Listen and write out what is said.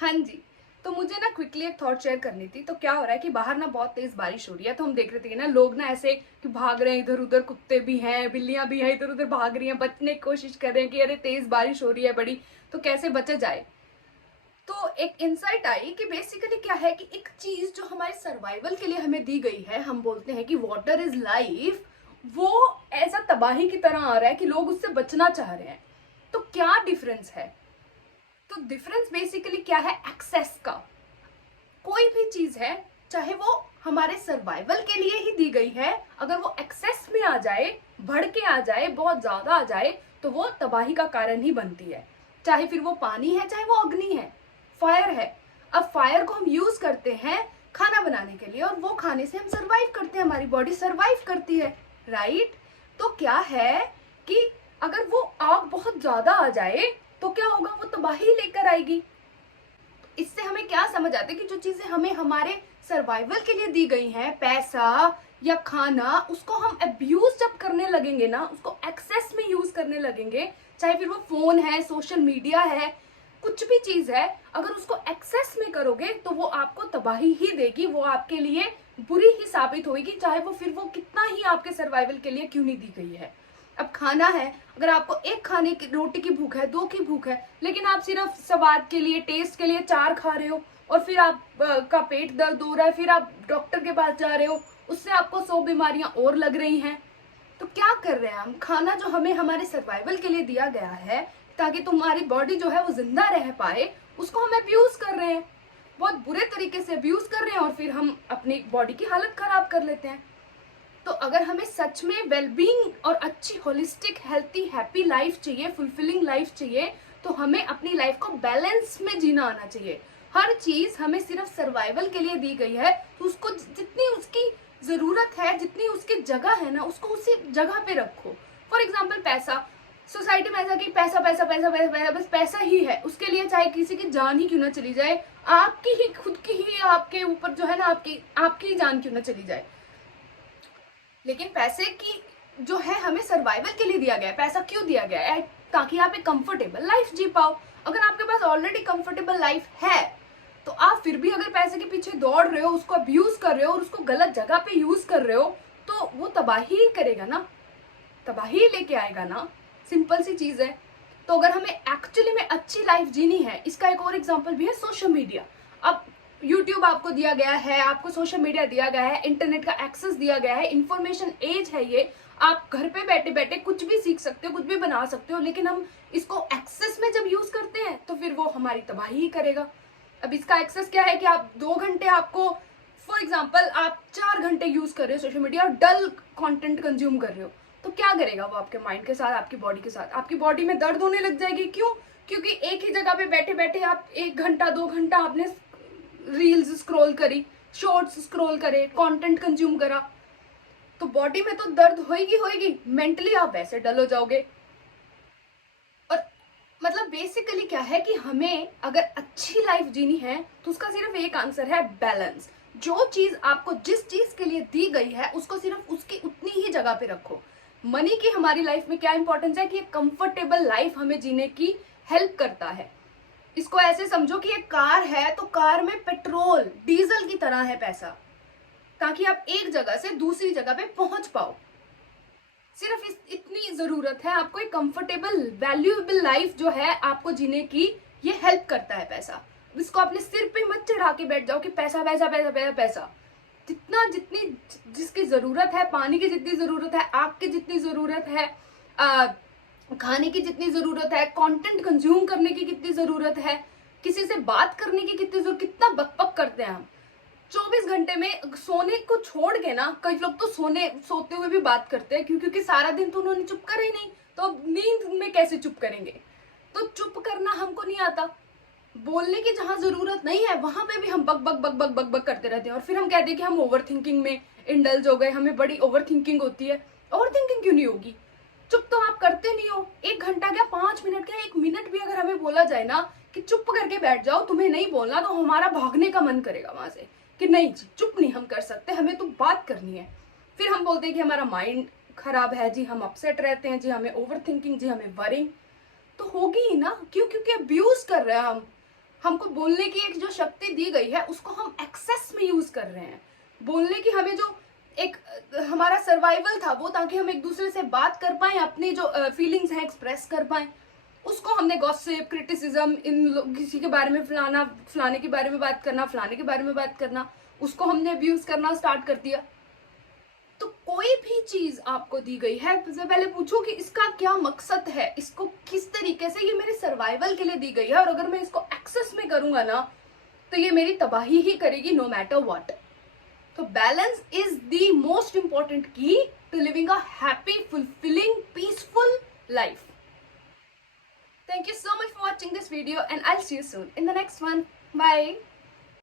हाँ जी। तो मुझे ना क्विकली एक थॉट शेयर करनी थी। तो क्या हो रहा है कि बाहर ना बहुत तेज बारिश हो रही है, तो हम देख रहे थे कि ना लोग ना ऐसे कि भाग रहे हैं इधर उधर, कुत्ते भी हैं, बिल्लियां भी हैं, इधर उधर भाग रही हैं, बचने की कोशिश कर रहे हैं कि अरे तेज बारिश हो रही है बड़ी, तो कैसे बचा जाए। तो एक इंसाइट आई कि बेसिकली क्या है कि एक चीज जो हमारे सर्वाइवल के लिए हमें दी गई है, हम बोलते हैं कि वाटर इज लाइफ, वो ऐसा तबाही की तरह आ रहा है कि लोग उससे बचना चाह रहे हैं। तो क्या डिफरेंस है? तो डिफरेंस बेसिकली क्या है? एक्सेस का। कोई भी चीज है, चाहे वो हमारे सर्वाइवल के लिए ही दी गई है, अगर वो एक्सेस में आ जाए, बढ़ के आ जाए, बहुत ज्यादा आ जाए, तो वो तबाही का कारण ही बनती है। चाहे फिर वो पानी है, चाहे वो अग्नि है, फायर है। अब फायर को हम यूज करते हैं खाना बनाने के लिए, और वो खाने से हम सरवाइव करते हैं, हमारी बॉडी सरवाइव करती है, राइट। तो क्या है कि अगर वो आग बहुत ज्यादा आ जाए तो क्या होगा? वो तबाही लेकर आएगी। इससे हमें क्या समझ आता है कि जो चीजें हमें हमारे सर्वाइवल के लिए दी गई हैं, पैसा या खाना, उसको हम अब्यूज जब करने लगेंगे ना, उसको एक्सेस में यूज करने लगेंगे, चाहे फिर वो फोन है, सोशल मीडिया है, कुछ भी चीज है, अगर उसको एक्सेस में करोगे तो वो आपको तबाही ही देगी, वो आपके लिए बुरी ही साबित होगी, चाहे वो फिर वो कितना ही आपके सर्वाइवल के लिए क्यों नहीं दी गई है। अब खाना है, अगर आपको एक खाने की रोटी की भूख है, दो की भूख है, लेकिन आप सिर्फ स्वाद के लिए, टेस्ट के लिए चार खा रहे हो, और फिर आप का पेट दर्द हो रहा है, फिर आप डॉक्टर के पास जा रहे हो, उससे आपको 100 बीमारियां और लग रही हैं। तो क्या कर रहे हैं हम? खाना जो हमें हमारे सर्वाइवल के लिए दिया गया है, ताकि तुम्हारी बॉडी जो है वो जिंदा रह पाए, उसको हम अब्यूज कर रहे हैं, बहुत बुरे तरीके से अब्यूज कर रहे हैं, और फिर हम अपनी बॉडी की हालत खराब कर लेते हैं। तो अगर हमें सच में वेलबींग और अच्छी होलिस्टिक हेल्थी हैप्पी लाइफ चाहिए, फुलफिलिंग लाइफ चाहिए, तो हमें अपनी लाइफ को बैलेंस में जीना आना चाहिए। हर चीज हमें सिर्फ सर्वाइवल के लिए दी गई है, तो उसको जितनी उसकी जरूरत है, जितनी उसकी जगह है ना, उसको उसी जगह पे रखो। फॉर एग्जाम्पल पैसा, सोसाइटी में ऐसा कि पैसा पैसा पैसा पैसा पैसा, बस पैसा ही है, उसके लिए चाहे किसी की जान ही क्यों ना चली जाए, आपकी ही खुद की ही आपके ऊपर जो है ना, आपकी आपकी ही जान क्यों ना चली जाए। लेकिन पैसे की जो है हमें सर्वाइवल के लिए दिया गया है। पैसा क्यों दिया गया है? ताकि आप एक कंफर्टेबल लाइफ जी पाओ। अगर आपके पास ऑलरेडी कंफर्टेबल लाइफ है, तो आप फिर भी अगर पैसे के पीछे दौड़ रहे हो, उसको अब्यूज कर रहे हो और उसको गलत जगह पे यूज कर रहे हो, तो वो तबाही ही करेगा ना, तबाही लेके आएगा ना। सिंपल सी चीज है। तो अगर हमें एक्चुअली में अच्छी लाइफ जीनी है, इसका एक और एग्जांपल भी है सोशल मीडिया। अब यूट्यूब आपको दिया गया है, आपको सोशल मीडिया दिया गया है, इंटरनेट का एक्सेस दिया गया है, इंफॉर्मेशन एज है ये, आप घर पे बैठे बैठे कुछ भी सीख सकते हो, कुछ भी बना सकते हो, लेकिन हम इसको एक्सेस में जब यूज करते हैं तो फिर वो हमारी तबाही ही करेगा। अब इसका एक्सेस क्या है कि आप 2 घंटे, आपको फॉर एग्जाम्पल आप 4 घंटे यूज कर रहे हो सोशल मीडिया और डल कंटेंट कंज्यूम कर रहे हो, तो क्या करेगा वो आपके माइंड के साथ, आपकी बॉडी के साथ? आपकी बॉडी में दर्द होने लग जाएगी। क्यों? क्योंकि एक ही जगह पे बैठे बैठे आप 1 घंटा 2 घंटा आपने रील्स स्क्रॉल करी, शॉर्ट्स स्क्रॉल करे, कंटेंट कंज्यूम करा, तो बॉडी में तो दर्द होएगी होएगी, मेंटली आप वैसे डल हो जाओगे। और मतलब बेसिकली क्या है कि हमें अगर अच्छी लाइफ जीनी है तो उसका सिर्फ एक आंसर है, बैलेंस। जो चीज आपको जिस चीज के लिए दी गई है, उसको सिर्फ उसकी उतनी ही जगह पे रखो। मनी की हमारी लाइफ में क्या इंपॉर्टेंस है कि एक कंफर्टेबल लाइफ हमें जीने की हेल्प करता है। इसको ऐसे समझो कि एक कार है, तो कार में पेट्रोल डीजल की तरह है पैसा, ताकि आप एक जगह से दूसरी जगह पे पहुंच पाओ। सिर्फ इतनी जरूरत है आपको, एक कंफर्टेबल वैल्यूएबल लाइफ जो है आपको जीने की, ये हेल्प करता है पैसा। इसको अपने सिर पे मत चढ़ा के बैठ जाओ कि पैसा पैसा पैसा पैसा पैसा। जितना जितनी जिसकी जरूरत है, पानी की जितनी जरूरत है, आग की जितनी जरूरत है, खाने की जितनी जरूरत है, कंटेंट कंज्यूम करने की कितनी जरूरत है, किसी से बात करने की कितनी जरूरत, कितना बकबक करते हैं हम 24 घंटे में। सोने को छोड़ के ना, कई लोग तो सोते हुए भी बात करते हैं, क्योंकि सारा दिन तो उन्होंने चुप करा ही नहीं, तो अब नींद में कैसे चुप करेंगे? तो चुप करना हमको नहीं आता। बोलने की जहां जरूरत नहीं है, वहां पे भी हम बक बक बक बक बक बक करते रहते हैं, और फिर हम कहते हैं कि हम ओवर थिंकिंग में इंडल्ज हो गए, हमें बड़ी ओवर थिंकिंग होती है। ओवर थिंकिंग क्यों नहीं होगी? चुप तो आप करते नहीं हो। 1 घंटा क्या, 5 मिनट क्या, 1 मिनट भी अगर हमें बोला जाए ना कि चुप करके बैठ जाओ, तुम्हें नहीं बोलना, तो हमारा भागने का मन करेगा वहां से कि नहीं जी, चुप नहीं हम कर सकते, हमें तो बात करनी है। फिर हम बोलते हैं कि हमारा माइंड खराब है जी, हम अपसेट रहते हैं जी, हमें ओवर थिंकिंग जी, हमें वरिंग। तो होगी ही ना। क्यों? क्योंकि अब्यूज कर रहे हैं हम। हमको बोलने की एक जो शक्ति दी गई है उसको हम एक्सेस में यूज कर रहे हैं। बोलने की हमें जो एक हमारा सर्वाइवल था वो, ताकि हम एक दूसरे से बात कर पाए, अपनी जो फीलिंग्स हैं एक्सप्रेस कर पाए, उसको हमने गॉसिप, क्रिटिसिज्म, किसी के बारे में फलाने के बारे में बात करना, फलाने के बारे में बात करना, उसको हमने अब्यूज करना स्टार्ट कर दिया। तो कोई भी चीज आपको दी गई है, सबसे पहले पूछो कि इसका क्या मकसद है, इसको किस तरीके से ये मेरे सर्वाइवल के लिए दी गई है, और अगर मैं इसको एक्सेस में करूंगा ना तो ये मेरी तबाही ही करेगी, नो मैटर व्हाट। तो balance is the most important key to living a happy, fulfilling, peaceful life. Thank you so much for watching this video, and I'll see you soon in the next one. Bye.